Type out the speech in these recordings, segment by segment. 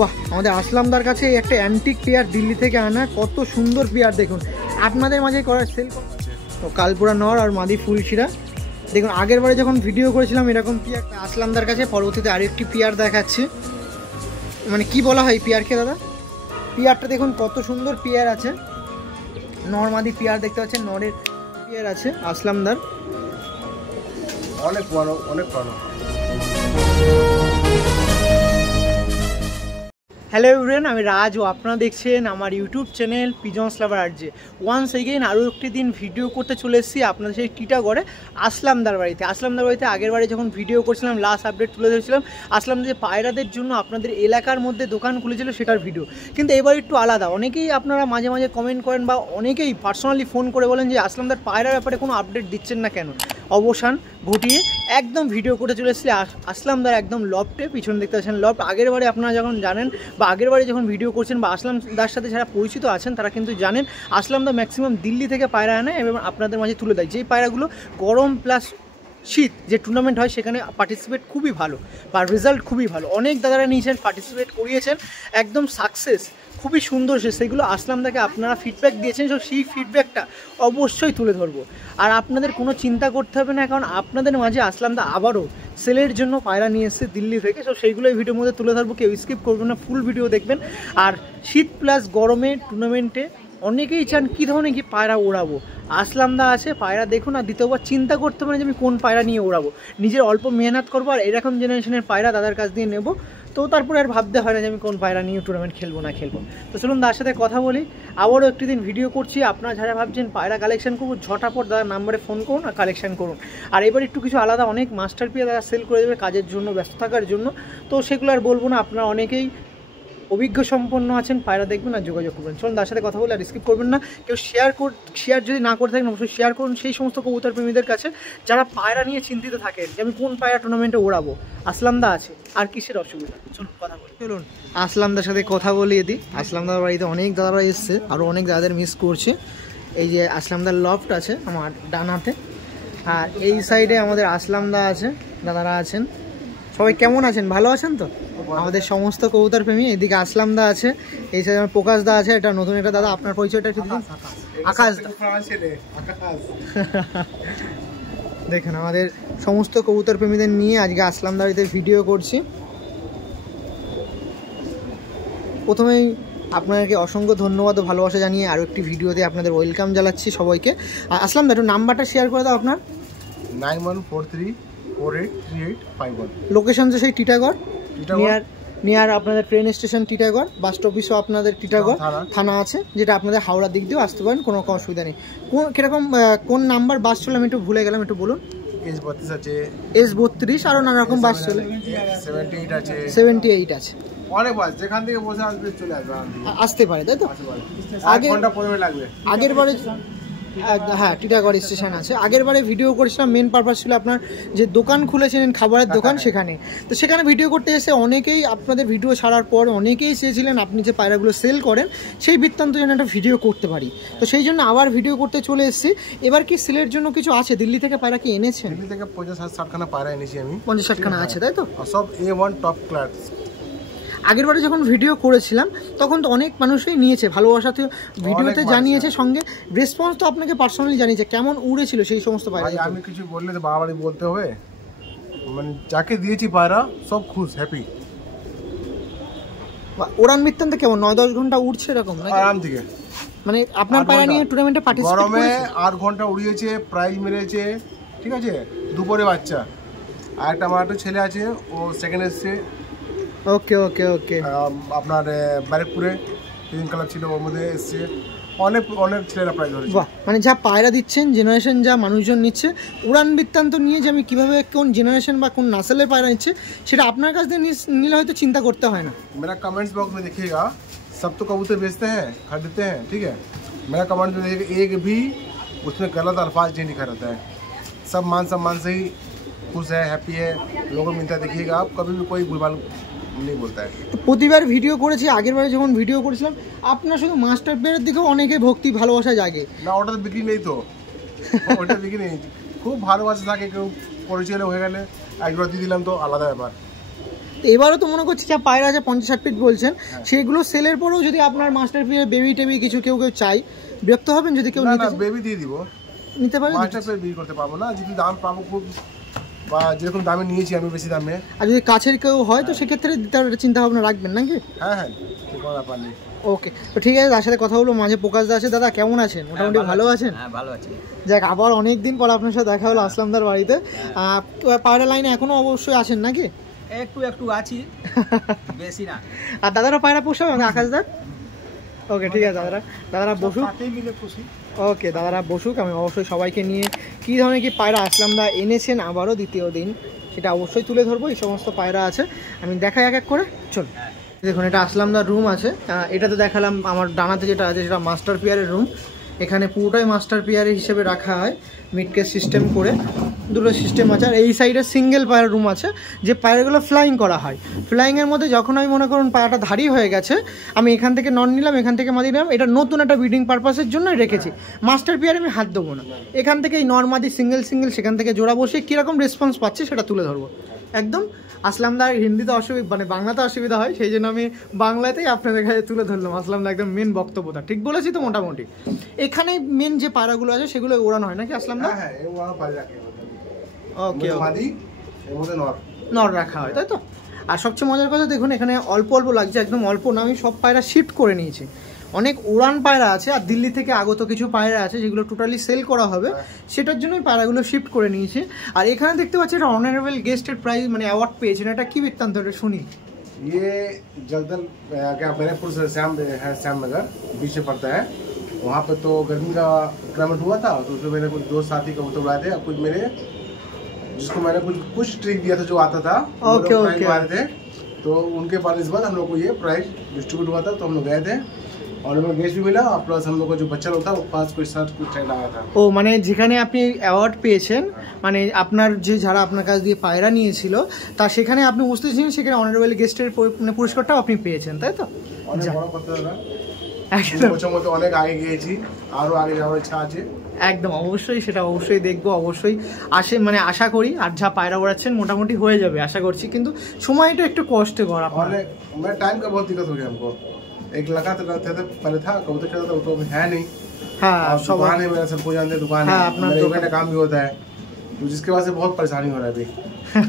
বাহ, আমাদের আসলামদার কাছে একটা অ্যান্টিক পেয়ার দিল্লি থেকে আনা, কত সুন্দর পেয়ার দেখুন আপনাদের মাঝে করার সেল। তো কালপুরা নর আর মাদি ফুলশিরা দেখুন, আগের বারে যখন ভিডিও করেছিলাম এরকম পেয়ার আসলামদার কাছে, পরবর্তীতে আরেকটি পেয়ার দেখাচ্ছি। মানে কি বলা হয় পেয়ারকে দাদা? পেয়ারটা দেখুন কত সুন্দর পেয়ার আছে, নর মাদি পেয়ার দেখতে পাচ্ছেন, নরের পেয়ার আছে আসলামদার, অনেক বড় অনেক বড়। হ্যালো এভরিওয়ান, আমি রাজ ও আপনারা দেখছেন আমার YouTube channel pigeons lover RJ. Once again আরও একটি দিন ভিডিও করতে চলে এসেছি আপনাদের সেই টিটাগড়ে আসলামদার বাড়িতে। আসলামদার বাড়িতে আগের বারে যখন ভিডিও করছিলাম, লাস্ট আপডেট তুলে ধরেছিলাম আসলামদার যে পায়রাদের জন্য আপনাদের এলাকার মধ্যে দোকান খুলেছিল সেটার ভিডিও, কিন্তু এবার একটু আলাদা। অনেকেই আপনারা মাঝে মাঝে কমেন্ট করেন বা অনেকেই পার্সোনালি ফোন করে বলেন যে আসলামদার পায়রার ব্যাপারে কোনো আপডেট দিচ্ছেন না কেন। অবসান ঘটিয়ে একদম ভিডিও করে চলে এসেছি আসলামদার একদম লফটে, পিছনে দেখতে পাচ্ছেন লফট। আগের বারে আপনারা যখন জানেন বা আগের বারে যখন ভিডিও করছেন বা আসলামদার সাথে যারা পরিচিত আছেন তারা কিন্তু জানেন আসলামদা ম্যাক্সিমাম দিল্লি থেকে পায়রা আনে এবং আপনাদের মাঝে তুলে দেয়। যেই পায়রাগুলো গরম প্লাস শীত যে টুর্নামেন্ট হয় সেখানে পার্টিসিপেট খুবই ভালো বা রেজাল্ট খুবই ভালো। অনেক দাদারা নিয়েছেন, পার্টিসিপেট করিয়েছেন, একদম সাকসেস খুবই সুন্দর। সেগুলো আসলামদাকে আপনারা ফিডব্যাক দিয়েছেন, সো সেই ফিডব্যাকটা অবশ্যই তুলে ধরবো। আর আপনাদের কোনো চিন্তা করতে হবে না, কারণ আপনাদের মাঝে আসলামদা আবারও সেলের জন্য পায়রা নিয়ে এসছে দিল্লি থেকে। সো সেইগুলোই ভিডিওর মধ্যে তুলে ধরবো, কেউ স্কিপ করবেন না, ফুল ভিডিও দেখবেন। আর শীত প্লাস গরমে টুর্নামেন্টে অনেকেই চান কী ধরনের কি পায়রা ওড়াবো, আসলামদা আছে পায়রা দেখুন। আর দ্বিতীয়বার চিন্তা করতে পারেন যে আমি কোন পায়রা নিয়ে ওড়াবো, নিজের অল্প মেহনত করবো আর এরকম জেনারেশনের পায়রা দাদার কাছ দিয়ে নেবো, তো তারপরে আর ভাবতে হয় না যে আমি কোন পায়রা নিয়ে টুর্নামেন্ট খেলবো না খেলবো। তো চলুন দাদার সাথে কথা বলি। আবারও একটি দিন ভিডিও করছি, আপনারা যারা ভাবছেন পায়রা কালেকশন করবো ঝটাপট দাদার নাম্বারে ফোন করুন আর কালেকশন করুন। আর এবার একটু কিছু আলাদা, অনেক মাস্টার পিয়া দাদা সেল করে দেবে কাজের জন্য, ব্যস্ত থাকার জন্য, তো সেগুলো আর বলবো না। আপনারা অনেকেই অভিজ্ঞ সম্পন্ন আছেন, পায়রা দেখবেন আর যোগাযোগ করবেন। চলুন তার সাথে কথা বলে আর স্কিপ করবেন না। কেউ শেয়ার যদি না করে থাকেন অবশ্যই শেয়ার করুন সেই সমস্ত কবুতর প্রেমীদের কাছে যারা পায়রা নিয়ে চিন্তিত থাকেন যে আমি কোন পায়রা টুর্নামেন্টে ওড়াবো। আসলামদা আছে, আর কিসের অসুবিধা, চলুন কথা বলি। চলুন আসলামদার সাথে কথা বলিয়ে দিই। আসলামদার বাড়িতে অনেক দাদারা এসছে, আরও অনেক দাদাদের মিস করছে। এই যে আসলামদার লফট আছে আমার ডান হাতে, আর এই সাইডে আমাদের আসলামদা আছে, দাদারা আছেন। সবাই কেমন আছেন? ভালো আছেন তো? আমাদের সমস্ত কবুতর প্রেমী। এদিকে আসলামদা আছে, এই সাইডে আমার প্রকাশ দা আছে, এটা নতুন একটা দাদা। আপনার পরিচয়টা একটু দিন। আকাশ দা। দেখেন আমাদের সমস্ত কবুতর প্রেমীদের নিয়ে আজকে আসলামদার বাড়িতে ভিডিও করছি। প্রথমেই আপনাদেরকে অসংখ্য ধন্যবাদ ও ভালোবাসা জানিয়ে আরও একটি ভিডিওতে আপনাদের ওয়েলকাম জানাচ্ছি সবাইকে। আসলামদা একটু নাম্বারটা শেয়ার করে দাও আপনার। 9143483851। লোকেশন তো সেই টিটাগড়, নিয়ার আপনাদের ট্রেন স্টেশন টিটাগড়, বাস স্টপেজও আপনাদের টিটাগড় থানা আছে, যেটা আপনাদের হাওড়ার দিক দিয়েও আসতে পারেন, কোনো অসুবিধা নেই। কীরকম কোন নাম্বার বাস চলে আমি একটু ভুলে গেলাম, একটু বলুন। S32 আছে, S32 আরও নানা রকম বাস চলে, 78 আছে, 78 আছে, অনেক বাস যেখান থেকে বসে আসবে চলে আসবে, আসতে পারে, তাই তো? আগে ঘন্টা 15 লাগবে। আগের বারে হ্যাঁ টিটাগড় স্টেশন আছে। আগের বারে ভিডিও করেছিলাম, মেন পারপাস ছিল আপনার যে দোকান খুলেছিলেন খাবারের দোকান, সেখানে। তো সেখানে ভিডিও করতে এসে অনেকেই আপনাদের ভিডিও ছাড়ার পর অনেকেই চেয়েছিলেন আপনি যে পায়রাগুলো সেল করেন সেই বৃত্তান্ত যেন একটা ভিডিও করতে পারি, তো সেই জন্য আবার ভিডিও করতে চলে এসেছি। এবার কি সেলের জন্য কিছু আছে? দিল্লি থেকে পায়রা কি এনেছেন? দিল্লি থেকে 50-60 খানা পায়রা এনেছি আমি। 50-60 খানা আছে, তাই তো? সব A1 টপ ক্লাস। আগের বারে যখন ভিডিও করেছিলাম তখন তো অনেক মানুষই নিয়েছে, ভালোবাসাতে ভিডিওতে জানিয়েছে, সঙ্গে রেসপন্স তো আপনাকে পার্সোনালি জানিয়েছে কেমন উড়েছিল সেই সমস্ত পায়রা। আমি কিছু বললে তো বাড়াবাড়ি বলতে হবে, মানে যাকে দিয়েছি পায়রা সব খুশ, হ্যাপি। ওড়ান বৃত্তান্ত কেমন? 9-10 ঘন্টা উড়ছে এরকম আরাম থেকে? মানে আপনার পায়রা নিয়ে টুর্নামেন্টে পার্টিসিপেট করেছে? গরমে 8 ঘন্টা উড়িয়েছে, প্রাইজ মেরেছে, ঠিক আছে। দুপুরে বাচ্চা, আর একটা আমার একটা ছেলে আছে, ও সেকেন্ড এসছে। ওকে ওকে ওকে। আপনার ব্যারেকপুরে তিন ক্লাব ছিল, ওর মধ্যে এসছে। অনেক ছেলেরা প্রাইজ ধরেছে। বাহ, মানে যা পায়রা দিচ্ছেন, জেনারেশন যা মানুষজন নিচ্ছে, উড়ান বৃত্তান্ত নিয়ে যে আমি কীভাবে কোন জেনারেশন বা কোন নাসেলের পায়রা নিচ্ছে সেটা আপনার কাছ থেকে নিলে হয়তো চিন্তা করতে হয় না। मेरा कमेंट्स बॉक्स में देखिएगा, सब तो कबूतर बेचते हैं, खरीदते हैं, ठीक है। मेरा कमेंट में देखिएगा, एक भी उसमें गलत अल्फाज नहीं लिखा रहता है। सब मान सम्मान से ही खुश है, हैप्पी है, लोगों को मिलता है। देखिएगा आप, कभी भी कोई भूलभाल नहीं बोलता है। প্রতিবার ভিডিও করেছি, আগের বারে যখন ভিডিও করেছিলাম আপনার শুধু মাস্টার প্লেয়ারের দিকেও অনেকে ভক্তি ভালোবাসা জাগে না, ওটা তো বিক্রি নেই, তো ওটা বিক্রি নেই। খুব ভালোবাসা থাকে, কেউ পরিচয় হয়ে গেলে একবার দিয়ে দিলাম, তো আলাদা ব্যাপার। এবারও তো মনে করছি যা পায়রা আছে 50-60 পিস বলছেন, সেগুলো সেলের পরেও যদি আপনার মাস্টার পিয়ার বেবি টেবি কিছু কেউ চাই, বিরক্ত হবেন যদি কেউ নিতে চায়? বেবি দিয়ে দিব, নিতে পারে। মাস্টার পিয়ার বিক্রি করতে পারবো না, যদি দাম পাবো খুব, বা যেরকম দামে নিয়েছি আমি বেশি দামে। আর যদি কাছের কেউ হয় তো সেক্ষেত্রে তার চিন্তা ভাবনা রাখবেন নাকি? হ্যাঁ, কোনো ব্যাপার নেই। ওকে, তো ঠিক আছে, তার সাথে কথা বলবো। মাঝে প্রকাশ দা আছে। দাদা কেমন আছেন? মোটামুটি ভালো আছেন? হ্যাঁ, ভালো আছি। যাক, আবার অনেকদিন পর আপনার সাথে দেখা হলো আসলামদার বাড়িতে। পায়রা লাইনে এখনো অবশ্যই আছেন নাকি? একটু আছি, বেশি না। আর দাদারা পায়রা পোষাবে আকাশদার? ওকে, ঠিক আছে, দাদারা বসুক। ওকে, দাদারা বসুক, আমি অবশ্যই সবাইকে নিয়ে কী ধরনের কি পায়রা আসলামদা এনেছেন আবারও দ্বিতীয় দিন সেটা অবশ্যই তুলে ধরবো। এই সমস্ত পায়রা আছে, আমি দেখাই এক এক করে। চল, দেখুন এটা আসলামদার রুম আছে। এটা তো দেখালাম, আমার ডানাতে যেটা আছে সেটা মাস্টার পিয়ারের রুম। এখানে পুরোটাই মাস্টার পিয়ারের হিসেবে রাখা হয়, মিডকেস সিস্টেম করে দুটো সিস্টেম আছে। আর এই সাইডে সিঙ্গেল পায়রা রুম আছে, যে পায়রাগুলো ফ্লাইং করা হয়। ফ্লাইংয়ের মধ্যে যখন আমি মনে করুন পায়রাটা ধারি হয়ে গেছে, আমি এখান থেকে নন নিলাম, এখান থেকে মাদি নিলাম। এটা নতুন একটা ব্রিডিং পারপাসের জন্য রেখেছি। মাস্টার পিয়ারে আমি হাত দেবো না, এখান থেকে এই নর্মাদি সিঙ্গেল সেখান থেকে জোড়া বসে কীরকম রেসপন্স পাচ্ছি সেটা তুলে ধরবো একদম। আসলামদার হিন্দিতে অসুবিধা, মানে বাংলাতে অসুবিধা হয়, সেই জন্য আমি বাংলাতেই আপনাদের কাছে তুলে ধরলাম। আসলামদা একদম মেন বক্তব্যটা ঠিক বলেছি তো মোটামুটি। এখানে মেন যে পায়রাগুলো আছে সেগুলো ওড়ানো হয় নাকি আসলামদা? ওকে, নর রাখা হয় তাই তো। আর সবচেয়ে মজার কথা দেখুন, এখানে অল্প লাগছে, একদম অল্প না, আমি সব পায়রা শিফট করে নিয়েছি। অনেক উড়ান পায়রা আছে আর দিল্লি থেকে আগত কিছু পায়রা আছে যেগুলো টোটালি সেল করা হবে, সেটার জন্যই পায়রাগুলো শিফট করে নিয়েছি। আর এখানে দেখতে পাচ্ছি এটা অনারেবল গেস্টের প্রাইজ, মানে অ্যাওয়ার্ড পেয়েছেন। এটা কি বৃত্তান্ত, এটা শুনি। ये जगदल क्या मैंपुर से श्यामनगर बीच में पड़ता है, वहाँ पे तो गर्मी का क्लाइमेट हुआ था, तो उसमें मैंने कुछ दोस्त साथी कबूतर उड़ाए थे। कुछ मेरे जिसको मैंने कुछ ट्रिक दिया था जो आता था, ओके, थे, तो उनके बाद इस बार हम लोग को ये प्राइज डिस्ट्रीब्यूट हुआ था, तो हम लोग गए थे और हमें गेस्ट भी मिला, प्लस हम लोग को जो बच्चा होता है वो पास कुछ साथ कुछ ट्रेंड आया था। ও মানে যেখানে আপনি অ্যাওয়ার্ড পেয়েছেন, মানে আপনার যে যারা আপনার কাছ দিয়ে পায়রা নিয়েছিল তা সেখানে আপনি উপস্থিত ছিলেন, সেখানে অনারেবল গেস্টের মানে পুরস্কারটাও আপনি পেয়েছেন তাই তো? অনেক বড় কথা দাদা, একদম বছর মধ্যে অনেক আগে গিয়েছি, আরো আগে যাওয়ার ইচ্ছা আছে। একদম অবশ্যই, সেটা অবশ্যই দেখবো, অবশ্যই মানে আশা করি। আর যা পায়রা ওড়াচ্ছেন মোটামুটি হয়ে যাবে আশা করছি, কিন্তু সময়টা একটু কষ্টকর। অনেক मैं टाइम का बहुत दिक्कत हो गया हमको। एक लगा तो पहले था कबूतर खाता था, वो तो अभी है नहीं। हाँ, दुकान है मेरा, सबको जानते हैं दुकान है, मेरा इवेंट का काम भी होता है, तो जिसके वजह से बहुत परेशानी हो रहा है अभी।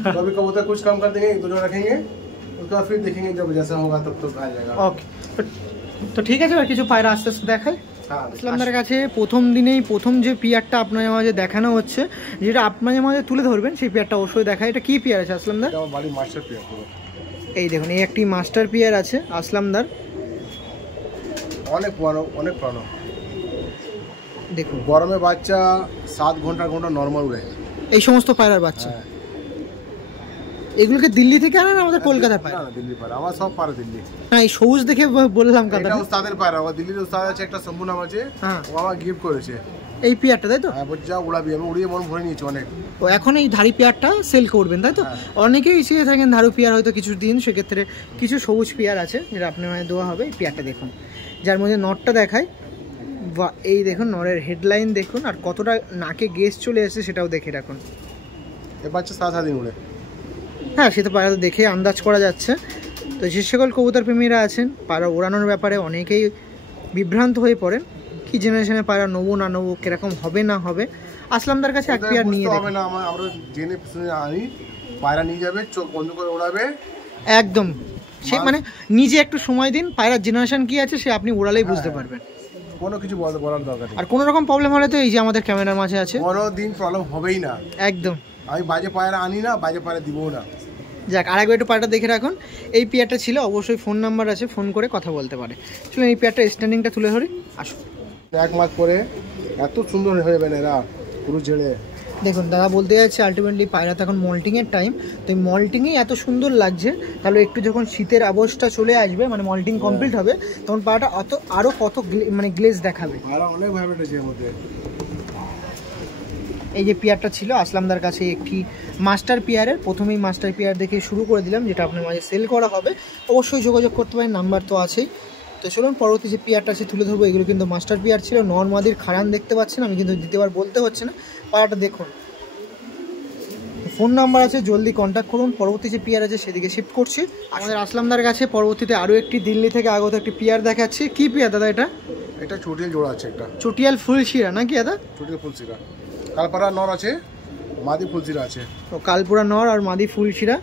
तो अभी कबूतर कुछ कम कर देंगे, 1-2 रखेंगे, उसके बाद फिर देखेंगे जब जैसा होगा तब तो आ जाएगा। ওকে, তো ঠিক আছে, আর কিছু পায়রা আস্তে আস্তে দেখাই। আসলামদার কাছে প্রথম দিনেই প্রথম যে পিয়ারটা আপনার মাঝে দেখানো হচ্ছে, যেটা আপনার মাঝে তুলে ধরবেন, সেই পিয়ারটা অবশ্যই দেখায়। এটা কি পিয়ার আছে আসলামদার? এটা বাড়ি মাস্টার পিয়ার। এই দেখুন, এই একটি মাস্টার পিয়ার আছে আসলামদার, অনেক পুরানো। দেখুন গরমে বাচ্চা 7 ঘন্টা নর্মাল উড়ে এই সমস্ত পায়রার বাচ্চা। এগুলোকে দিল্লি থেকে আনেন আমাদের কলকাতার পায়রা? না, দিল্লি পায়রা, আমার সব পায়রা দিল্লি। না, এই সবুজ দেখে বললাম কথা। এটা উস্তাদের পায়রা, ও দিল্লির উস্তাদ আছে একটা শম্ভু নাম আছে, ও আমার গিফট করেছে এই পিয়ারটা তাই তো? হ্যাঁ, যা উড়াবি, আমি উড়িয়ে মন ভরে নিয়েছি অনেক। ও এখন এই ধাড়ি পেয়ারটা সেল করবেন তাই তো? অনেকেই চেয়ে থাকেন ধারু পেয়ার হয়তো কিছু দিন, সেক্ষেত্রে কিছু সবুজ পেয়ার আছে যেটা আপনার মানে দেওয়া হবে। এই পেয়ারটা দেখুন, যার মধ্যে নটটা দেখায়, বা এই দেখুন নরের হেডলাইন দেখুন, আর কতটা নাকে গেস চলে এসেছে সেটাও দেখে রাখুন। এ বাচ্চা 7 দিন উড়ে। হ্যাঁ, সে তো পায়রা তো দেখে আন্দাজ করা যাচ্ছে। তো যে সকল কবুতর প্রেমীরা আছেন, পায়রা ওড়ানোর ব্যাপারে অনেকেই বিভ্রান্ত হয়ে পড়েন, কি জেনারেশনে পায়রা নেবো না নেবো, কিরকম হবে না হবে। আসলামদার কাছে এক পেয়ার নিয়ে হবে না, আমরা জেনে শুনে আনি, পায়রা নিয়ে যাবে, চোখ বন্ধ করে ওড়াবে একদম। সে মানে নিজে একটু সময় দিন, পায়রার জেনারেশন কি আছে সে আপনি ওড়ালেই বুঝতে পারবেন, কোনো কিছু বলার দরকার নেই। আর কোনো রকম প্রবলেম হলে তো এই যে আমাদের ক্যামেরার মাঝে আছে, কোনো দিন প্রবলেম হবেই না একদম। আমি বাজে পায়রা আনি না, বাজে পায়রা দিবও না। যাক, আরেকবার একটু পায়রাটা দেখে রাখুন। এই পেয়ারটা ছিল, অবশ্যই ফোন নাম্বার আছে, ফোন করে কথা বলতে পারে। চলুন এই পেয়ারটা স্ট্যান্ডিংটা তুলে ধরি, আসুন। 1 মাস পরে এত সুন্দর হয়ে যাবে এরা পুরো ঝেড়ে। দেখুন দাদা বলতে যাচ্ছে আলটিমেটলি পায়রা তো এখন মল্টিংয়ের টাইম, তো এই মল্টিংয়েই এত সুন্দর লাগছে, তাহলে একটু যখন শীতের আবহাওয়াটা চলে আসবে, মানে মল্টিং কমপ্লিট হবে, তখন পায়রাটা আরও কত মানে গ্লেজ দেখাবে। অনেক ভাইব্রেট আছে এর মধ্যে। এই যে পেয়ারটা ছিল আসলামদার কাছে একটি মাস্টার পেয়ারের, প্রথমেই মাস্টার পেয়ার দেখে শুরু করে দিলাম, যেটা আপনার মাঝে সেল করা হবে। অবশ্যই যোগাযোগ করতে পারেন, নাম্বার তো আছেই। তো চলুন পরবর্তী যে পেয়ারটা আছে তুলে ধরবো। এগুলো কিন্তু মাস্টার পেয়ার ছিল, নর্মাদির খাড়ান দেখতে পাচ্ছেন, আমি কিন্তু দ্বিতীয়বার বলতে হচ্ছে না। পায়রাটা দেখুন, ফোন নাম্বার আছে, জলদি কন্ট্যাক্ট করুন। পরবর্তী যে পিয়ার আছে সেদিকে শিফট করছি। আমাদের আসলামদার কাছে পরবর্তীতে আরও একটি দিল্লি থেকে আগত একটি পিয়ার দেখাচ্ছি। কি পিয়ার দাদা এটা? এটা চটিয়াল জোড়া আছে একটা। চটিয়াল ফুলশিরা নাকি দাদা? চটিয়াল ফুলশিরা, কালপাড়া নর আছে, মাদি ফুলশিরা আছে। ও কালপুরা নর আর মাদি ফুলশিরা।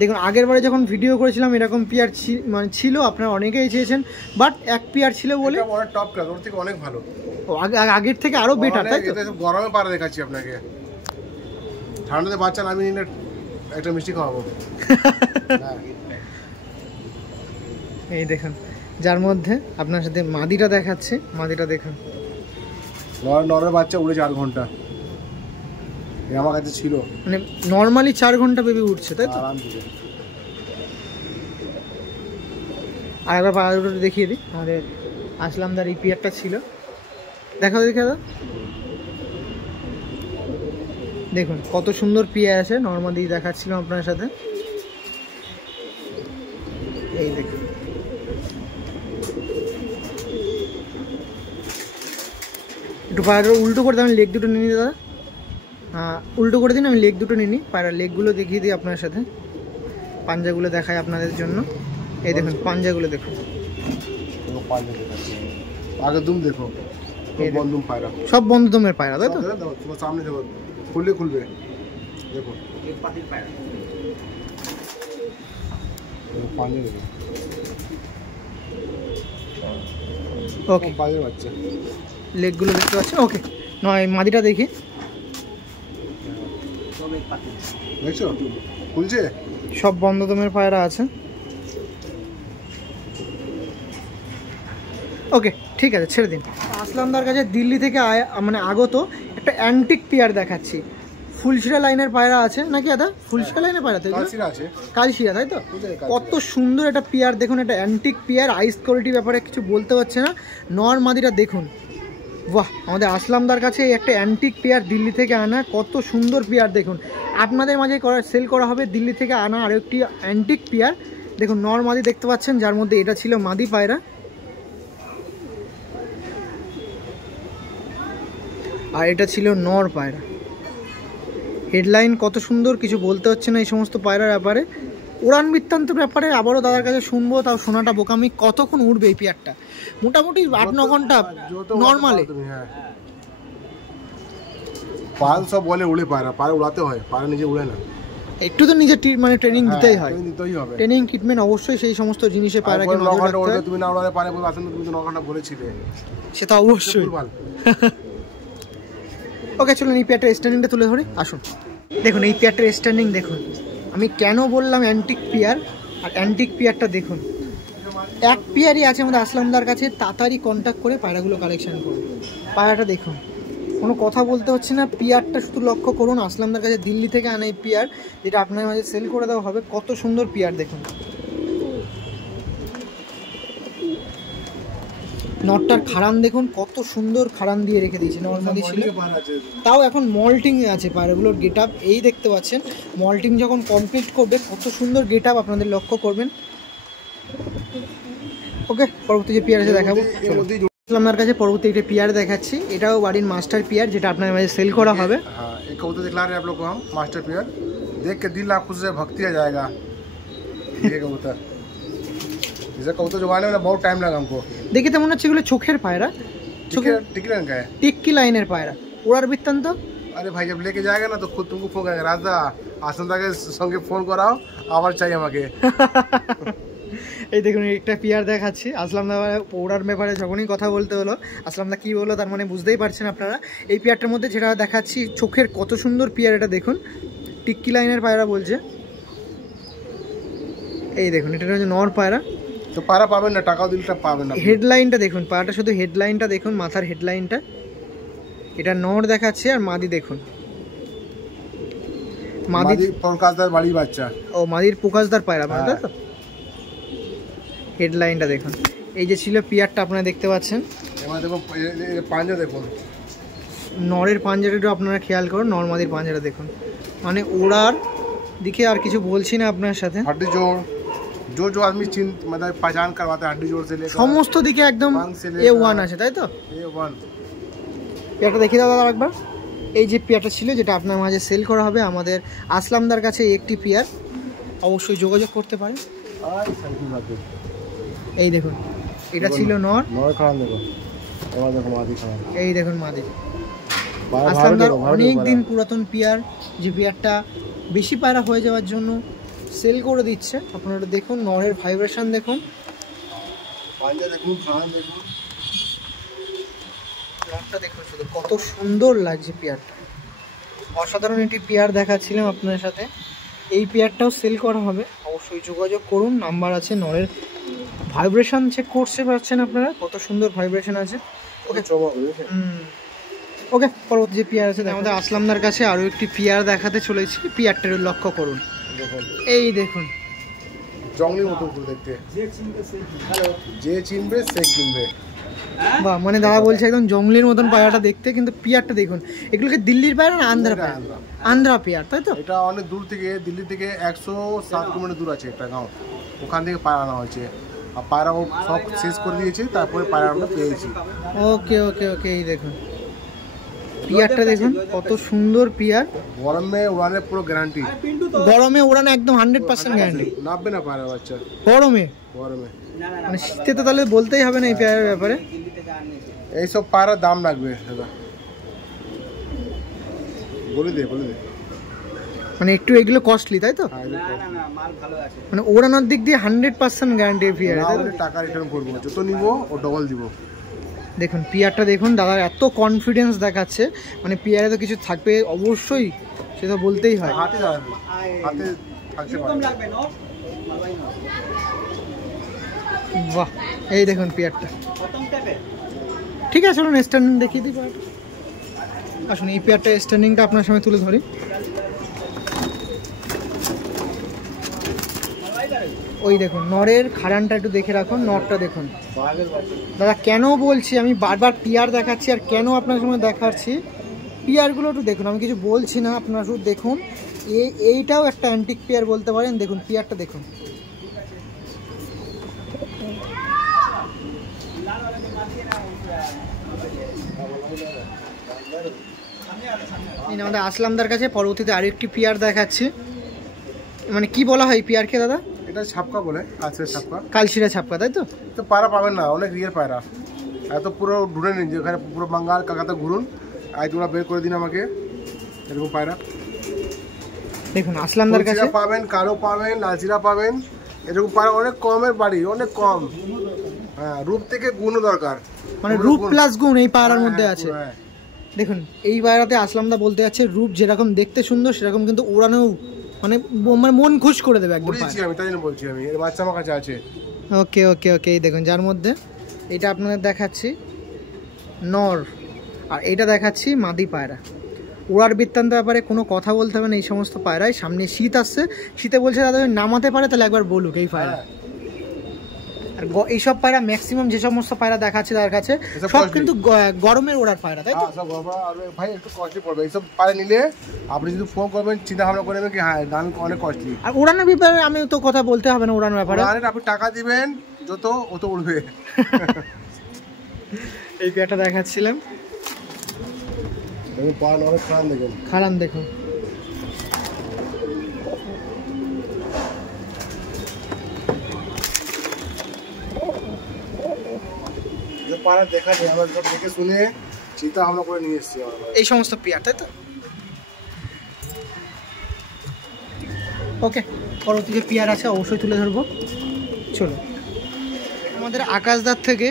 দেখুন আগের বারে যখন ভিডিও করেছিলাম এরকম পিয়ার মানে ছিল, আপনারা অনেকেই চেয়েছেন, বাট এক পিয়ার ছিল বলে অনেক টপ ক্লাস, ওর থেকে অনেক ভালো। ও আগের থেকে আরো বেটার, তাই তো? গরমে পাড়া দেখাচ্ছি আপনাকে, ঠান্ডাতে বাচ্চা নামিয়ে নিলে একটা মিষ্টি খাওয়াবো। এই দেখুন, যার মধ্যে আপনার সাথে মাদিটা দেখাচ্ছে। মাদিটা দেখুন, নরের বাচ্চা উড়ে 4 ঘন্টা আমার কাছে ছিল, মানে নর্মালি 4 ঘন্টা বেবি উঠছে, তাই তো? আর একবার পাড়া দুটো দেখিয়ে দিই। আমাদের আসলামদার এই পিয়ারটা ছিল, দেখা দাদা। দেখুন কত সুন্দর পিয়ার আছে, নর্মালি দেখাচ্ছিলাম আপনার সাথে। এই দেখুন, একটু পায়রা উল্টো করে দিন, আমি লেগ দুটো নিয়ে নিই দাদা। হ্যাঁ উল্টো করে দিন, আমি লেগ দুটো নিয়ে নিই। পায়রা লেগগুলো দেখিয়ে দিই আপনার সাথে, পাঞ্জাগুলো দেখাই আপনাদের জন্য। এই দেখুন পাঞ্জাগুলো দেখুন, আগে দুম দেখো, বন্ধুম পায়রা, সব বন্ধ দমের পায়রা, তাই তো? তোমার সামনে দেখো, খুলবে দেখো, পাঞ্জা দেখো। ওকে, পাঞ্জা বাচ্চা, লেগগুলো দেখতে পাচ্ছেন। ওকে, নয় মাদিটা দেখি, দেখছো খুলছে, সব বন্ধ দমের পায়রা আছে। ওকে ঠিক আছে, ছেড়ে দিন। আসলামদার কাছে দিল্লি থেকে মানে আগত একটা অ্যান্টিক পিয়ার দেখাচ্ছি। ফুলশিরা লাইনের পায়রা আছে নাকি দাদা? ফুলশিরা লাইনের পায়রা তো আছে, কালশিরা, তাই তো? কত সুন্দর একটা পিয়ার দেখুন, একটা অ্যান্টিক পিয়ার, আইস কোয়ালিটি ব্যাপারে কিছু বলতে পারছে না। নর মাদিটা দেখুন, বাহ! আমাদের আসলামদার কাছে একটা অ্যান্টিক পেয়ার দিল্লি থেকে আনা, কত সুন্দর পেয়ার দেখুন। আপনাদের মাঝে সেল করা হবে দিল্লি থেকে আনা আরও একটি অ্যান্টিক পেয়ার। দেখুন নর মাদি দেখতে পাচ্ছেন, যার মধ্যে এটা ছিল মাদি পায়রা, আর এটা ছিল নর পায়রা। হেডলাইন কত সুন্দর, কিছু বলতে হচ্ছে না এই সমস্ত পায়রার ব্যাপারে। উড়ান বৃত্তান্তের ব্যাপারে আবারও দাদার কাছে শুনবো, তাও শোনাটা বোকামি। কতক্ষণ উড়বে এই পেয়ারটা? মোটামুটি 8-9 ঘন্টা নর্মালে। 500 বলে উড়ে পায়রা উড়াতে হয়, পায়রা নিজে উড়ে না। একটু তো নিজে মানে ট্রেনিং দিতেই হয়, হবে ট্রেনিং ট্রিটমেন্ট অবশ্যই সেই সমস্ত জিনিসে পায়রাকে নজর রাখতে হয়। তুমি না উড়ালে পায়রা বলবে আসলে তুমি তো 9 ঘন্টা বলেছিলে, সেটা অবশ্যই। ওকে চলুন এই পেয়ারটার স্ট্যান্ডিংটা তুলে ধরি, আসুন। দেখুন এই পেয়ারটার স্ট্যান্ডিং দেখুন, আমি কেন বললাম অ্যান্টিক পেয়ার। আর অ্যান্টিক পেয়ারটা দেখুন, এক পেয়ারই আছে আমাদের আসলামদার কাছে, তাড়াতাড়ি কন্ট্যাক্ট করে পায়রাগুলো কালেকশন করুন। পায়রাটা দেখুন, কোনো কথা বলতে হচ্ছে না, পেয়ারটা শুধু লক্ষ্য করুন। আসলামদার কাছে দিল্লি থেকে আনা এই পেয়ার, যেটা আপনার মাঝে সেল করে দেওয়া হবে। কত সুন্দর পেয়ার দেখুন। নটটার খাড়ান দেখুন, কত সুন্দর খাড়ান দিয়ে রেখে দিয়েছে। নর্মালি ছিল, তাও এখন মল্টিং আছে পায়রাগুলোর গেট আপ। এই দেখতে পাচ্ছেন, মল্টিং যখন কমপ্লিট করবে কত সুন্দর গেট আপ আপনাদের লক্ষ্য করবেন। ওকে, পরবর্তী যে পেয়ার আছে দেখাবো। আপনার কাছে পরবর্তী একটা পেয়ার দেখাচ্ছি, এটাও বাড়ির মাস্টার পেয়ার, যেটা আপনার মাঝে সেল করা হবে। हाँ, एक कबूतर दिखला रहे हैं आप लोग को हम, मास्टर पेयर। देख के दिल आपको से भक्ति आ जाएगा। ये कबूतर, जैसे कबूतर जुगाड़ने में बहुत टाइम लगा हमको। দেখে তো মনে হচ্ছে এগুলো চোখের পায়রা, চোখের टिकी रंग का है। টিক্কি লাইনের পায়রা। ওড়ার বৃত্তান্ত? अरे भाई जब लेके जाएगा ना तो खुद तुमको फोन करेंगे, राजा आसंदा के संगे फोन कराओ, आवाज चाहिए আমাকে। এই দেখুন একটা পেয়ার দেখাচ্ছি। আসলামদা ওড়ার ব্যাপারে যখনই কথা বলতে হলো, আসলামদা কী বললো তার মানে বুঝতেই পারছেন আপনারা। এই পেয়ারটার মধ্যে যেটা দেখাচ্ছি, চোখের কত সুন্দর পেয়ার, এটা দেখুন টিক্কি লাইনের পায়রা বলছে। এই দেখুন এটা হচ্ছে নর পায়রা। তো পায়রা পাবেন না, টাকাও দিলটা পাবেন না। হেডলাইনটা দেখুন, পায়রাটা শুধু হেডলাইনটা দেখুন, মাথার হেডলাইনটা। এটা নর দেখাচ্ছে, আর মাদি দেখুন, মাদি প্রকাশদার বাড়ি বাচ্চা। ও মাদির প্রকাশদার পায়রা, তাই তো? হেডলাইনটা দেখুন। এই যে ছিল পিয়ারটা আপনারা দেখতে পাচ্ছেন। এবার দেখুন পাঞ্জা দেখুন, নরের পাঞ্জাটা আপনারা খেয়াল করুন, নর্মাদির পাঞ্জাটা দেখুন। মানে ওড়ার দিকে আর কিছু বলছি না আপনার সাথে। हड्डी जोड़ जो जो आदमी मतलब पहचान करवाता है, हड्डी जोड़ से लेकर সমস্ত দিকে একদম A1 আছে, তাই তো? A1। এটা দেখি দাদা আরেকবার। এই যে পেয়ারটা ছিল যেটা আপনার মাঝে সেল করা হবে, আমাদের আসলামদার কাছে একটি পেয়ার, অবশ্যই যোগাযোগ করতে পারেন। এই দেখুন এটা ছিল নর, এই দেখুন মাদি। আসলামদার অনেক দিন পুরাতন পেয়ার, যে পেয়ারটা বেশি পায়রা হয়ে যাওয়ার জন্য সেল করে দিচ্ছে। আপনারা দেখুন নরের ভাইব্রেশন দেখুন, দেখুন শুধু কত সুন্দর লাগছে পেয়ারটা। অসাধারণ একটি পেয়ার দেখাচ্ছিলাম আপনার সাথে, এই পেয়ারটাও সেল করা হবে, অবশ্যই যোগাযোগ করুন। নাম্বার আছে। নরের ভাইব্রেশন চেক করতে পারছেন আপনারা, কত সুন্দর ভাইব্রেশন আছে। ওকে, পরবর্তী যে পেয়ার আছে আমাদের আসলামদার কাছে আরও একটি পেয়ার দেখাতে চলেছি। পেয়ারটার লক্ষ্য করুন, এই দেখুন জঙ্গলি মতো দেখতে, যে চিনবে সে কিনবে। বাহ, মানে দাদা বলছে একদম জঙ্গলের মতন পায়রাটা দেখতে, কিন্তু পেয়ারটা দেখুন। এগুলোকে দিল্লির পায়রা না আন্ধ্রা পায়রা? আন্ধ্রা পেয়ার, তাই তো? এটা অনেক দূর থেকে, দিল্লি থেকে 107 কিলোমিটার দূর আছে একটা গাঁও, ওখান থেকে পায়রা আনা হয়েছে। আর পায়রা ও সব শেষ করে দিয়েছে, তারপরে পায়রা আমরা পেয়েছি। ওকে ওকে ওকে, এই দেখুন পিয়ারটা দেখুন কত সুন্দর পিয়ার। গরমে উড়ানে পুরো গ্যারান্টি, গরমে ওড়ানো একদম 100% গ্যারান্টি। নামবে না পায়রা বাচ্চা গরমে, গরমে মানে শীতে তো তাহলে বলতেই হবে না এই পেয়ারের ব্যাপারে। এইসব পায়রার দাম লাগবে দাদা, বলে দে মানে একটু এগুলো কস্টলি, তাই তো? মানে ওড়ানোর দিক দিয়ে 100% গ্যারান্টি পিয়ার। টাকা রিটার্ন করবো, যত নিবো ও ডবল দিব। দেখুন পিয়ারটা দেখুন, দাদা এত কনফিডেন্স দেখাচ্ছে, মানে পিয়ারে তো কিছু থাকবে অবশ্যই, সেটা বলতেই হয়। হাতে থাকতে পারে। বাহ, এই দেখুন পিয়ারটা। ঠিক আছে, চলুন স্ট্যান্ডিং দেখিয়ে দিই পেয়ারটা। আসুন এই পেয়ারটা স্ট্যান্ডিংটা আপনার সামনে তুলে ধরি। ওই দেখুন নরের খাড়ানটা একটু দেখে রাখুন, নরটা দেখুন। দাদা কেন বলছি আমি বারবার পিয়ার দেখাচ্ছি আর কেন আপনার সামনে দেখাচ্ছি, পিয়ারগুলো একটু দেখুন, আমি কিছু বলছি না, আপনারা শুধু দেখুন। এইটাও একটা অ্যান্টিক পেয়ার বলতে পারেন। দেখুন পিয়ারটা দেখুন, আমাদের আসলামদার কাছে পরবর্তীতে আরো একটি পিয়ার দেখাচ্ছি। মানে কি বলা হয় পিয়ারকে দাদা? এটা ছাপকা বলে, কালশিরা ছাপকা। কালশিরা ছাপকা, তাই তো? তো পায়রা পাবেন না, অনেক রিয়ার পায়রা। এত পুরো ঢুঁড়ে নিন, যেখানে পুরো বাঙ্গাল কলকাতা ঘুরুন, আইগুলা বের করে দিন আমাকে, এরকম পায়রা দেখুন আসলামদার কাছে পাবেন, কালো পাবেন, লালচিরা পাবেন। এরকম পায়রা অনেক কমের বাড়ি, অনেক কম। হ্যাঁ, রূপ থেকে গুণও দরকার, মানে রূপ প্লাস গুণ এই পায়রার মধ্যে আছে। দেখুন এই পায়রাতে আসলামদা বলতে যাচ্ছে রূপ যেরকম দেখতে সুন্দর, সেরকম কিন্তু ওড়ানো মানে মন খুশ করে দেবে একদম। আমি তাই জন্য বলছি, আমি এর বাচ্চা আমার কাছে আছে। ওকে ওকে ওকে, এই দেখুন যার মধ্যে এটা আপনাদের দেখাচ্ছি নর, আর এটা দেখাচ্ছি মাদি পায়রা। ওড়ার বৃত্তান্ত ব্যাপারে কোনো কথা বলতে হবে না এই সমস্ত পায়রায়। সামনে শীত আসছে, শীতে বলছে দাদা নামাতে পারে, তাহলে একবার বলুক এই পায়রা। আর এইসব পায়রা ম্যাক্সিমাম যে সমস্ত পায়রা দেখাচ্ছে তার কাছে সব কিন্তু গরমের ওড়ার পায়রা, তাই তো? ভাই একটু কস্টলি পড়বে এইসব পায়রা নিলে। আপনি যদি ফোন করবেন, চিন্তা ভাবনা করবেন কি হ্যাঁ দাম অনেক কস্টলি। আর উড়ানোর ব্যাপারে আমি তো কথা বলতে হবে না, উড়ানোর ব্যাপারে আপনি টাকা দিবেন যত, অত উড়বে। এই পেয়ারটা দেখাচ্ছিলাম, খারান দেখুন। পায়রা দেখা নেই, আমরা সব দেখে শুনে চিন্তা ভাবনা করে নিয়ে এসেছি এই সমস্ত পেয়ার, তাই তো? ওকে, পরবর্তী যে পেয়ার আছে অবশ্যই তুলে ধরবো। চলো, আমাদের আকাশদার থেকে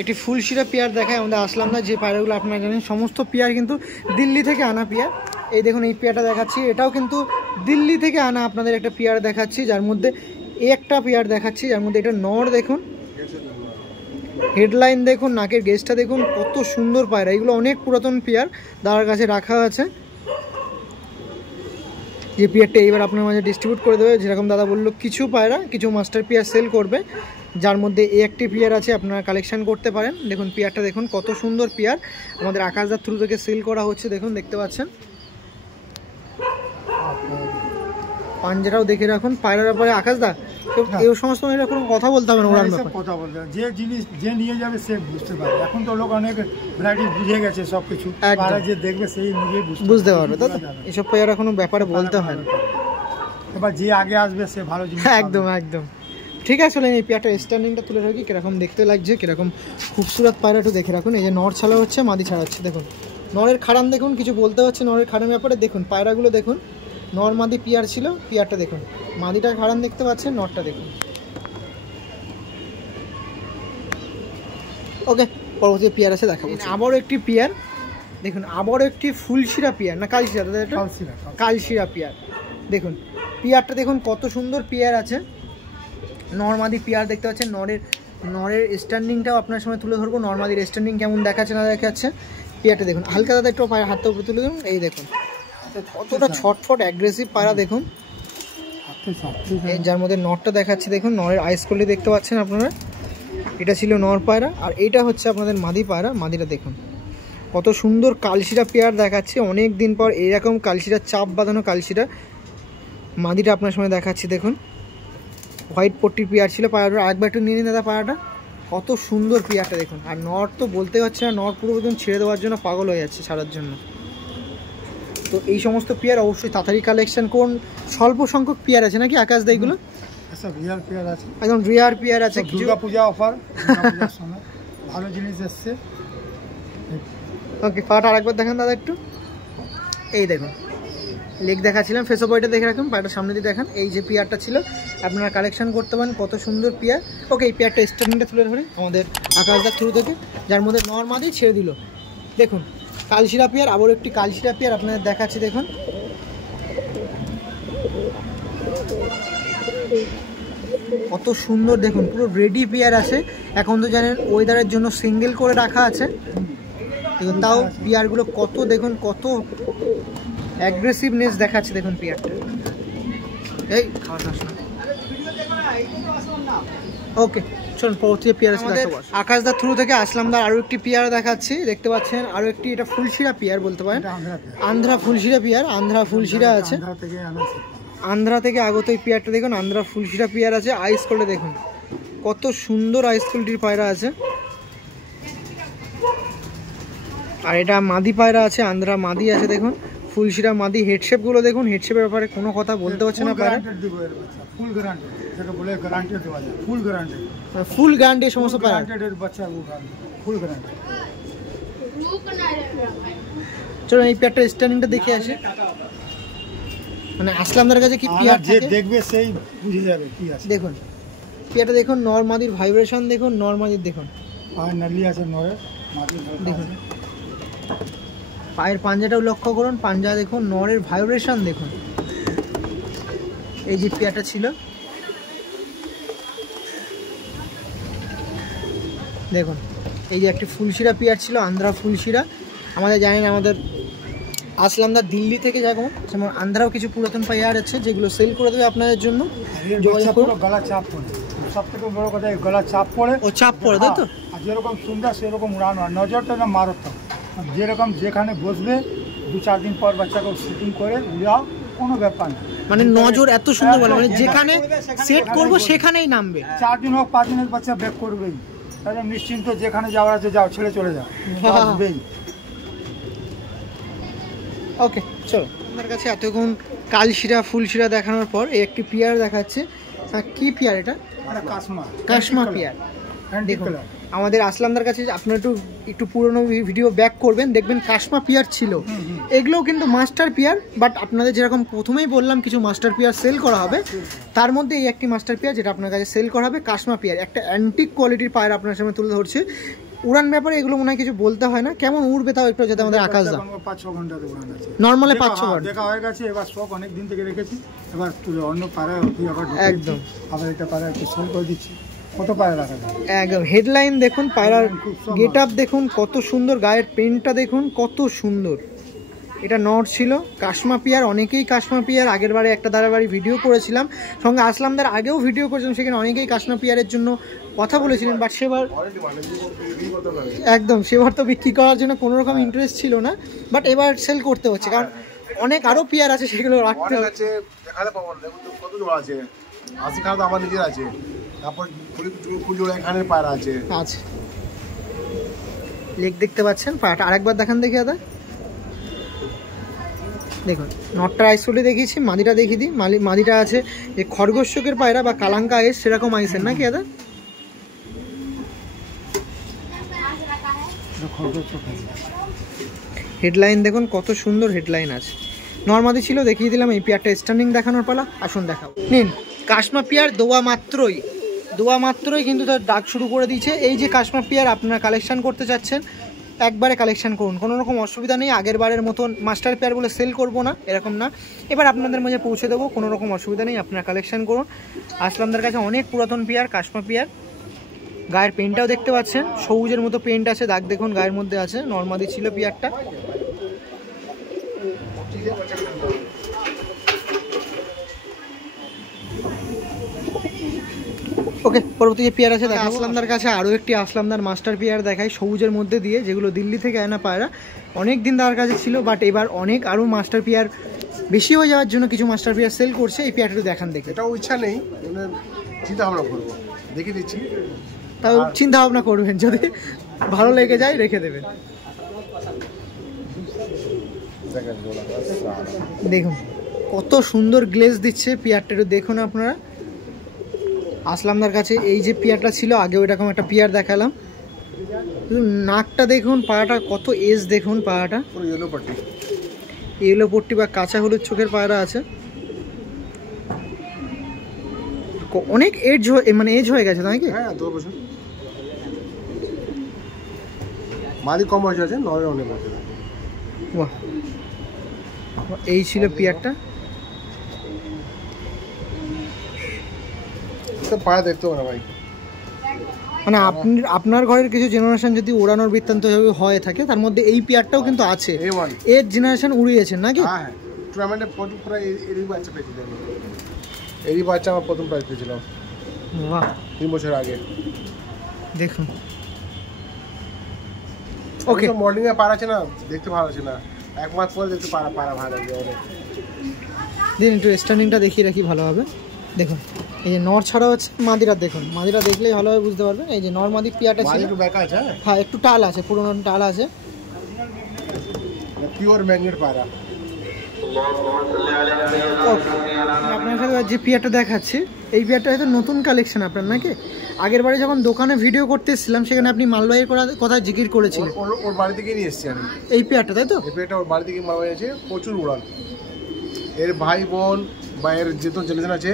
একটি ফুলশিরা পেয়ার দেখায় আমাদের আসলামদা। যে পায়রাগুলো আপনারা জানেন সমস্ত পেয়ার কিন্তু দিল্লি থেকে আনা পেয়ার। এই দেখুন এই পেয়ারটা দেখাচ্ছি, এটাও কিন্তু দিল্লি থেকে আনা আপনাদের একটা পেয়ার দেখাচ্ছি, যার মধ্যে একটা পেয়ার দেখাচ্ছি, যার মধ্যে এটা নর দেখুন, হেডলাইন দেখুন, নাকের গেজটা দেখুন, কত সুন্দর পায়রা। এগুলো অনেক পুরাতন পেয়ার দাদার কাছে রাখা আছে। যে পেয়ারটা এইবার আপনার মাঝে ডিস্ট্রিবিউট করে দেবে, যেরকম দাদা বললো কিছু পায়রা কিছু মাস্টার পেয়ার সেল করবে, যার মধ্যে একটি পেয়ার আছে, আপনারা কালেকশন করতে পারেন। দেখুন পেয়ারটা দেখুন কত সুন্দর পেয়ার, আমাদের আকাশদার থ্রু থেকে সেল করা হচ্ছে। দেখুন দেখতে পাচ্ছেন, পাঞ্জারাও দেখে রাখুন। পায়রার ব্যাপারে আকাশদা এই সমস্ত এরকম কথা বলতে হবে না ওড়ান এইসব ব্যাপারে। কথা বলতে হবে। যে জিনিস যে নিয়ে যাবে সে বুঝতে পারবে। এখন তো লোক অনেক ভ্যারাইটি বুঝে গেছে সব কিছু, একদম। পাড়া যে দেখবে সেই নিজেই বুঝতে পারবে, তাই তো? এসব পেয়ারা কোনো ব্যাপারে বলতে হয় না। এবার যে আগে আসবে সে ভালো জিনিস একদম একদম ঠিক আছে। চলেন এই পেয়ারটা স্ট্যান্ডিংটা তুলে রাখি, কিরকম দেখতে লাগছে, কিরকম খুবসুরত পায়রা একটু দেখে রাখুন। এই যে নর ছাড়া হচ্ছে, মাদি ছাড়া হচ্ছে, দেখুন নরের খাড়ান দেখুন, কিছু বলতে হচ্ছে নরের খাড়ান ব্যাপারে। দেখুন পায়রাগুলো দেখুন, নর মাদি পিয়ার ছিল, পিয়ারটা দেখুন, মাদিটা খাড়ান দেখতে পাচ্ছেন, নরটা দেখুন। ওকে, পরবর্তী পিয়ার আছে দেখাবো। আবারও একটি পিয়ার দেখুন, আবারও একটি ফুলশিরা পিয়ার না কালশিরা, দাদা এটা কালশিরা পিয়ার। দেখুন পিয়ারটা দেখুন কত সুন্দর পিয়ার আছে, নর্মাদি পিয়ার দেখতে পাচ্ছেন। নরের স্ট্যান্ডিংটাও আপনার সময় তুলে ধরবো, নর্মাদির স্ট্যান্ডিং কেমন দেখাচ্ছে না দেখাচ্ছে। পিয়ারটা দেখুন হালকা, দাদা একটু পায়ের হাতটা উপরে তুলে ধরুন। এই দেখুন কতটা ছটফট অ্যাগ্রেসিভ পায়রা দেখুন, যার মধ্যে নরটা দেখাচ্ছে দেখুন, নরের আইস কোয়ালিটি দেখতে পাচ্ছেন আপনারা। এটা ছিল নর পায়রা, আর এইটা হচ্ছে আপনাদের মাদি পায়রা। মাদিটা দেখুন কত সুন্দর কালশিরা পেয়ার দেখাচ্ছে, অনেক দিন পর এইরকম কালশিরা চাপ বাঁধানো কালশিরা। মাদিটা আপনার সময় দেখাচ্ছি দেখুন, হোয়াইট পট্টির পেয়ার ছিল পায়রাটা। আরেকবার একটু নিয়ে নিন দাদা পায়রাটা, কত সুন্দর পেয়ারটা দেখুন। আর নর তো বলতে পারছে না, নর পুরো একদম ছেড়ে দেওয়ার জন্য পাগল হয়ে যাচ্ছে ছাড়ার জন্য। তো এই সমস্ত পেয়ার অবশ্যই তাড়াতাড়ি কালেকশন করুন। স্বল্প সংখ্যক পেয়ার আছে নাকি আকাশ দা এগুলো? সব রিয়ার পেয়ার আছে, একদম রিয়ার পেয়ার আছে। দুর্গা পূজা অফার, ভালো জিনিস এসছে। ওকে, পাটা আরেকবার দেখেন দাদা একটু। এই দেখুন লেগ দেখাচ্ছিলাম, ফেসো বয়টা দেখে রাখুন, পাটার সামনে দিয়ে দেখান। এই যে পেয়ারটা ছিল আপনারা কালেকশন করতে পারেন, কত সুন্দর পেয়ার। ওকে, এই পেয়ারটা স্ট্যান্ডিংটা তুলে ধরে আমাদের আকাশদার থ্রু থেকে, যার মধ্যে নর্মাদি ছেড়ে দিল। দেখুন কালশিরা পেয়ার, আবার একটি কালশিরা পেয়ার আপনাদের দেখাচ্ছি দেখুন। কত সুন্দর দেখুন, পুরো রেডি পেয়ার আছে। এখন তো জানেন ওয়েদারের জন্য সিঙ্গেল করে রাখা আছে, দেখুন তাও পেয়ারগুলো কত দেখুন, কত অ্যাগ্রেসিভনেস দেখাচ্ছে দেখুন পেয়ারটা। এই খাওয়া দাস না। ওকে চলুন পরবর্তী পেয়ার আছে দেখাবো। আকাশদার থ্রু থেকে আসলামদার আরও একটি পেয়ার দেখাচ্ছি, দেখতে পাচ্ছেন আরও একটি, এটা ফুলশিরা পেয়ার বলতে পারেন, আন্ধ্রা ফুলশিরা পেয়ার। আন্ধ্রা ফুলশিরা আছে, আন্ধ্রা থেকে আগত এই পেয়ারটা দেখুন, আন্ধ্রা ফুলশিরা পেয়ার আছে। আইস কোয়ালিটি দেখুন কত সুন্দর আইস কোয়ালিটির পায়রা আছে। আর এটা মাদি পায়রা আছে, আন্ধ্রা মাদি আছে দেখুন, ফুলশিরা মাদি। হেডশেপগুলো দেখুন, হেডশেপের ব্যাপারে কোনো কথা বলতে পারছে না পায়রা। ফুল গ্যারান্টি যেটা বলে গ্যারান্টি দেওয়া যায়, ফুল গ্যারান্টি, ফুল গ্যারান্টি সমস্ত পায়রা। গ্যারান্টেড বাচ্চা ফুল গ্যারান্টি। চলুন এই পেয়ারটা স্ট্যান্ডিংটা দেখে আসি। মানে আসলামদার কাছে কি পেয়ার যে দেখবে সেই বুঝে যাবে কি আছে। দেখুন পেয়ারটা দেখুন, নরমাদির ভাইব্রেশন দেখুন, নরমাদির দেখুন পায়ের নালি আছে নরের, দেখুন পায়ের পাঞ্জাটাও লক্ষ্য করুন, পাঞ্জা দেখুন, নরের ভাইব্রেশন দেখুন। এই যে পেয়ারটা ছিল দেখুন, এই যে একটি ফুলশিরা পেয়ার ছিল, আন্ধ্রা ফুলশিরা। আমাদের জানেন আমাদের আসলামদার দিল্লি থেকে যেমন আন্ধ্রাও কিছু পুরাতন পেয়ার আছে যেগুলো সেল করে দেবে আপনাদের জন্য। যোগাযোগ করুন। গলা চাপ পড়ে, সব থেকে বড় কথা গলা চাপ পড়ে, ও চাপ পড়ে তাই তো। আর যেরকম সুন্দর সেরকম উড়ানো, আর নজরটা না মারাত্মক। যেরকম যেখানে বসবে 2-4 দিন পর বাচ্চাকে সেটিং করে উড়াও, কোনো ব্যাপার না। মানে নজর এত সুন্দর বলে, মানে যেখানে সেট করব সেখানেই নামবে। 4 দিন হোক 5 দিনের বাচ্চা ব্যাক করবেই, তাহলে নিশ্চিন্ত যেখানে যাওয়ার আছে যাও, ছেড়ে চলে যাও, আসবেই। ওকে চলো, আপনার কাছে এতক্ষণ কালশিরা ফুলশিরা দেখানোর পর এই একটি পেয়ার দেখাচ্ছে। কি পেয়ার এটা? কাশমা পেয়ার। দেখুন আমাদের আসলামদার কাছে আপনারা একটু পুরনো ভিডিও ব্যাক করবেন, দেখবেন কাশমা পেয়ার ছিল। এগুলোও কিন্তু মাস্টার পেয়ার, বাট আপনাদের যেরকম প্রথমেই বললাম কিছু মাস্টার পেয়ার সেল করা হবে, তার মধ্যে এই একটি মাস্টার পেয়ার যেটা আপনার কাছে সেল করা হবে কাশমা পেয়ার। একটা অ্যান্টিক কোয়ালিটির পায়রা আপনার সামনে তুলে ধরছে। উড়ান ব্যাপারে এগুলো মনে হয় কিছু বলতে হয় না, কেমন উড়বে তাও একটু যাতে আমাদের আকাশ দাও। 5-6 ঘন্টা উড়ান আছে নরমালে 5-6 ঘন্টা দেখা হয়ে গেছে। এবার সব অনেক দিন থেকে রেখেছি, এবার তুলে অন্য পায়রা আবার একদম আবার এটা পায়রা একটু সেল করে দিচ্ছি। কত পায়রা রাখা যায় একদম। হেডলাইন দেখুন, পায়রার গেট আপ দেখুন কত সুন্দর, গায়ের পেন্টটা দেখুন কত সুন্দর। এটা নট ছিল কাশমা পেয়ার। অনেকেই কাশমা পেয়ার আগের বারে একটা ধারাবাড়ি ভিডিও করেছিলাম, সঙ্গে আসলামদার আগেও ভিডিও করেছিলাম, সেখানে অনেকেই কাশমা পেয়ারের জন্য কথা বলেছিলেন, বাট সেবার একদম সেবার তো বিক্রি করার জন্য কোনো রকম ইন্টারেস্ট ছিল না, বাট এবার সেল করতে হচ্ছে, কারণ অনেক আরও পেয়ার আছে সেগুলো রাখতে হচ্ছে। 80 তো আমার নিজের আছে, তারপর ফুল জোড়া এখানে পায়রা আছে। আচ্ছা, লেগ দেখতে পাচ্ছেন, পায়রাটা আরেকবার দেখান দেখি দাদা। দেখুন নটটা আইসোলে দেখিয়েছি, মাদিটা দেখিয়ে দিই। মাদিটা আছে যে খরগোশ চোখের পায়রা বা কালাঙ্কা আইস সেরকম আইসেন নাকি দাদা? হেডলাইন দেখুন কত সুন্দর হেডলাইন আছে। নর্মাদি ছিল দেখিয়ে দিলাম, এই পেয়ারটা স্ট্যান্ডিং দেখানোর পালা, আসুন দেখাবো। নিন কাশমা পেয়ার দোয়া মাত্রই কিন্তু তার ডাক শুরু করে দিয়েছে। এই যে কাশমা পেয়ার আপনারা কালেকশন করতে চাচ্ছেন একবারে কালেকশন করুন, কোনো রকম অসুবিধা নেই। আগের বারের মতন মাস্টার পেয়ার বলে সেল করব না এরকম না, এবার আপনাদের মাঝে পৌঁছে দেবো, কোনো রকম অসুবিধা নেই, আপনারা কালেকশন করুন। আসলামদের কাছে অনেক পুরাতন পেয়ার, কাশমা পেয়ার। গায়ের পেন্টটাও দেখতে পাচ্ছেন, সবুজের মতো পেন্ট আছে, দাগ দেখুন গায়ের মধ্যে আছে। নর্মাদি ছিল পেয়ারটা। ওকে, পরবর্তী যে পেয়ার আছে দেখা আসলামদার কাছে আরও একটি আসলামদার মাস্টার পেয়ার দেখায়, সবুজের মধ্যে দিয়ে, যেগুলো দিল্লি থেকে আনা পায়রা। অনেক দিন তার কাছে ছিল, বাট এবার অনেক আরও মাস্টার পেয়ার বেশি হয়ে যাওয়ার জন্য কিছু মাস্টার পেয়ার সেল করছে। এই পেয়ারটা দেখান দেখে। এটাও ইচ্ছা নেই, চিন্তা ভাবনা করবো, দেখে দিচ্ছি। তাও চিন্তা ভাবনা করবেন, যদি ভালো লেগে যায় রেখে দেবেন। দেখুন কত সুন্দর গ্লেজ দিচ্ছে পেয়ারটা, একটু দেখুন আপনারা। আসলামদার কাছে এই যে পেয়ারটা ছিল আগে, ওইরকম একটা পেয়ার দেখালাম। নাকটা দেখুন, পাড়াটা কত এজ দেখুন, পাড়াটা ইয়েলো পট্টি বা কাঁচা হলুদ চোখের পায়রা আছে। অনেক এজ মানে এজ হয়ে গেছে নাকি? হ্যাঁ 2 বছর। মাদি কম বয়স আছে, নয় অনেক বছর। বাহ, এই ছিল পেয়ারটা। পায়রা দেখতে হবে না ভাই, মানে আপনার ঘরের কিছু জেনারেশন যদি ওড়ানোর বৃত্তান্ত হয়ে থাকে, তার মধ্যে এই পেয়ারটাও কিন্তু আছে। এর জেনারেশন উড়িয়েছেন নাকি? হ্যাঁ, টুর্নামেন্টে প্রথম প্রাইজ এরই বাচ্চা পেয়েছিলাম, এরই বাচ্চা আমার প্রথম প্রাইজ পেয়েছিলাম। বাহ, 3 বছর আগে। দেখুন ওকে, মর্নিং এ পায়রা আছে না, দেখতে ভালো আছে না, 1 মাস পরে দেখতে পায়রা ভালো লাগবে অনেক। দিন একটু স্ট্যান্ডিংটা দেখিয়ে রাখি ভালোভাবে। দেখুন এই যে নর ছাড়া হচ্ছে মাদিরা, দেখুন মাদিরা দেখলেই ভালোভাবে বুঝতে পারবেন। এই যে নর্মাদি পেয়ারটা ছিল, হ্যাঁ একটু টাল আছে, পুরোনো টাল আছে, পিওর ম্যাগনেট পায়রা। আপনার সাথে যে পেয়ারটা দেখাচ্ছি, এই পেয়ারটা হয়তো নতুন কালেকশন আপনার নাকি? আগের বারে যখন দোকানে ভিডিও করতে এসেছিলাম, সেখানে আপনি মালবাহীর কথা জিজ্ঞেস করেছিলেন। ওর বাড়ি থেকে নিয়ে এসেছি আমি এই পেয়ারটা, তাই তো? এই পেয়ারটা ওর বাড়ি থেকে মালবাহী আছে, প্রচুর উড়ান। এর ভাই বোন বা এর যেহেতু জেনারেশন আছে,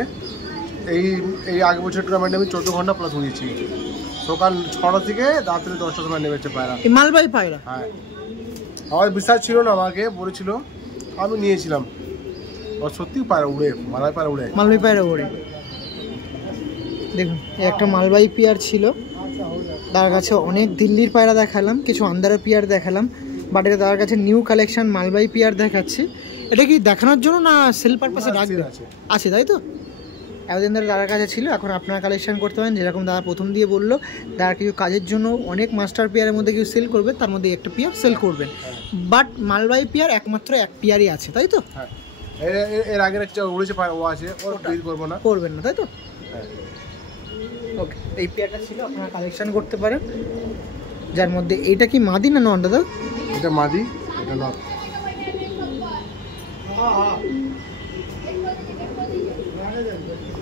এই আগে বছর টুর্নামেন্টে আমি 14 ঘন্টা প্লাস উড়িয়েছি, সকাল 6টা থেকে রাত্রে 10টার সময় নেমেছে পায়রা। এই মালবাহী পায়রা? হ্যাঁ, আমার বিশ্বাস ছিল না, আমাকে বলেছিল, আমি নিয়েছিলাম। আর সত্যি পায়রা উড়ে, মালবাহী পায়রা উড়ে, মালবাহী পায়রা উড়ে। দেখুন একটা মালবাহী পেয়ার ছিল, তার কাছে অনেক দিল্লির পায়রা দেখালাম, কিছু আন্দারা পেয়ার দেখালাম, বাট এটা তার কাছে নিউ কালেকশন মালবাহী পেয়ার দেখাচ্ছি। এটা কি দেখানোর জন্য না সেল পারপাসে রাখবে? আছে তাই তো? এতদিন ধরে দাদার কাছে ছিল, এখন আপনারা কালেকশন করতে পারেন। যেরকম দাদা প্রথম দিয়ে বললো, দাদার কিছু কাজের জন্য অনেক মাস্টার পেয়ারের মধ্যে কিছু সেল করবে, তার মধ্যে একটা পেয়ার সেল করবেন, বাট মালবাহী পেয়ার একমাত্র এক পেয়ারই আছে, তাই তো? হ্যাঁ, এর আগের একটা উড়েছে পায়রা, ও আছে, ওর বিল করবো না, করবেন না, তাই তো? ওকে, এই পেয়ারটা ছিল, আপনারা কালেকশন করতে পারেন। যার মধ্যে এইটা কি মাদি না নর দাদা? এটা মাদি, এটা নর।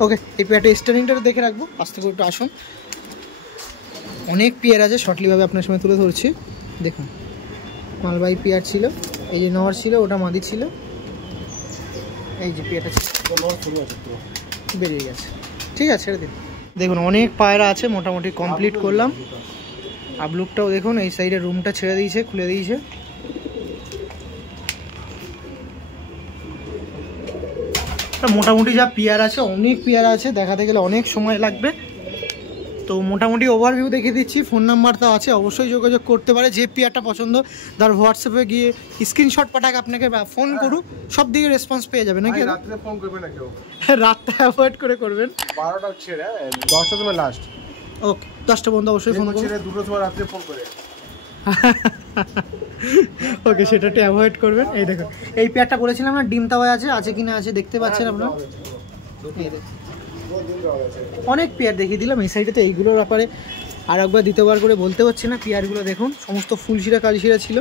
ওকে, এই পেয়ারটা স্টার্নিংটা দেখে রাখবো, আস্তে করে একটু আসুন। অনেক পেয়ার আছে, শর্টলিভাবে আপনার সামনে তুলে ধরছি। দেখুন মালবাহী পেয়ার ছিল, এই যে নর ছিল, ওটা মাদি ছিল, এই যে পেয়ারটা ছিল, বেরিয়ে গেছে। ঠিক আছে, ছেড়ে দিন। দেখুন অনেক পায়রা আছে, মোটামুটি কমপ্লিট করলাম। আপলুকটাও দেখুন, এই সাইডে রুমটা ছেড়ে দিয়েছে, খুলে দিয়েছে। মোটামুটি যা পেয়ার আছে, অনেক পেয়ার আছে, দেখাতে গেলে অনেক সময় লাগবে। তো মোটামুটি ওভারভিউ দেখিয়ে দিচ্ছি। ফোন নাম্বার তো আছে, অবশ্যই যোগাযোগ করতে পারে। যে পেয়ারটা পছন্দ তার হোয়াটসঅ্যাপে গিয়ে স্ক্রিনশট পাঠাক আপনাকে, বা ফোন করুক, সব দিকে রেসপন্স পেয়ে যাবে নাকি? রাত্রে ফোন করবে না কেউ, রাতটা অ্যাভয়েড করে করবেন। 12টা ছেড়ে 10টার সময় লাস্ট। ওকে, 10টা বন্ধু অবশ্যই ফোন করবেন। 2টোর সময় রাত্রে ফোন করে। ওকে, সেটা একটু অ্যাভয়েড করবেন। এই দেখুন এই পেয়ারটা বলেছিলাম না, ডিম তাওয়া আছে, আছে কিনা আছে দেখতে পাচ্ছেন আপনারা। অনেক পেয়ার দেখিয়ে দিলাম। এই সাইডে তো এইগুলোর ব্যাপারে আর একবার দ্বিতীয়বার করে বলতে হচ্ছে না। পেয়ারগুলো দেখুন সমস্ত ফুলশিরা কালশিরা ছিল।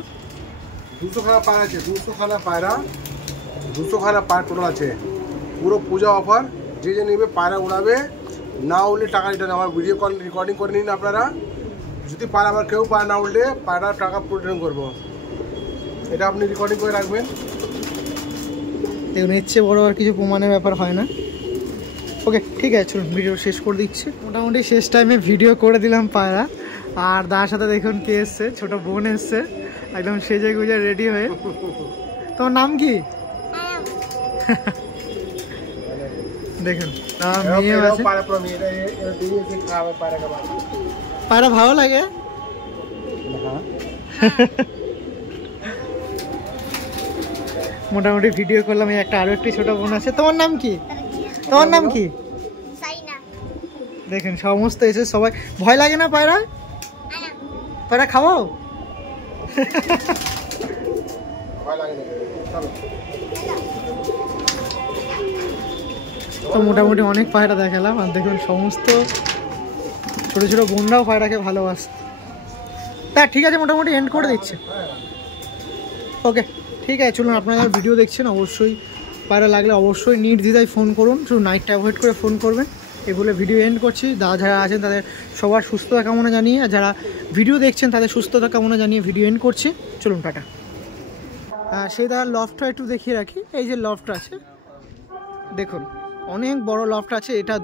200 খানা পায়রা আছে, 200 খানা পায়রা, 200 খানা পায়রা টোটাল আছে। পুরো পূজা অফার, যে যে নেবে পায়রা উড়াবে, না উড়লে টাকা রিটার্ন। আমার ভিডিও কল রেকর্ডিং করে নিন আপনারা। যদি পায়রা আমার কেউ পায়রা না উঠলে পায়রা টাকা রিটার্ন করবো, এটা আপনি রেকর্ডিং করে রাখবেন। দেখুন এর চেয়ে বড় আর কিছু প্রমাণের ব্যাপার হয় না। ওকে ঠিক আছে, চলুন ভিডিও শেষ করে দিচ্ছি। মোটামুটি শেষ টাইমে ভিডিও করে দিলাম পায়রা। আর তার সাথে দেখুন কে এসছে, ছোট বোন এসছে একদম সেজে গুজে রেডি হয়ে। তোমার নাম কি? দেখুন মেয়ে আছে। পায়রা ভালো লাগে। মোটামুটি ভিডিও করলাম। এই একটা আরো একটি ছোট বোন আছে। তোমার নাম কি? তোমার নাম কি? দেখেন সমস্ত এসে সবাই। ভয় লাগে না পায়রা? পায়রা খাওয়াও? তো মোটামুটি অনেক পায়রা দেখালাম। আর দেখুন সমস্ত ছোট ছোট বোনরাও পায়রাকে ভালোবাসে। তা ঠিক আছে, মোটামুটি এন্ড করে দিচ্ছে। ওকে ঠিক আছে, চলুন আপনারা ভিডিও দেখছেন অবশ্যই পায়রা লাগলে অবশ্যই নির্দ্বিধায় ফোন করুন। শুধু নাইটটা অ্যাভয়েড করে ফোন করবেন। এগুলো ভিডিও এন্ড করছি। যারা আছেন তাদের সবার সুস্থতা কামনা জানিয়ে, আর যারা ভিডিও দেখছেন তাদের সুস্থতা কামনা জানিয়ে ভিডিও এন্ড করছি। চলুন টাটা। সেই দাদার লফটটা একটু দেখিয়ে রাখি। এই যে লফট আছে দেখুন, অনেক বড় লফট আছে। এটা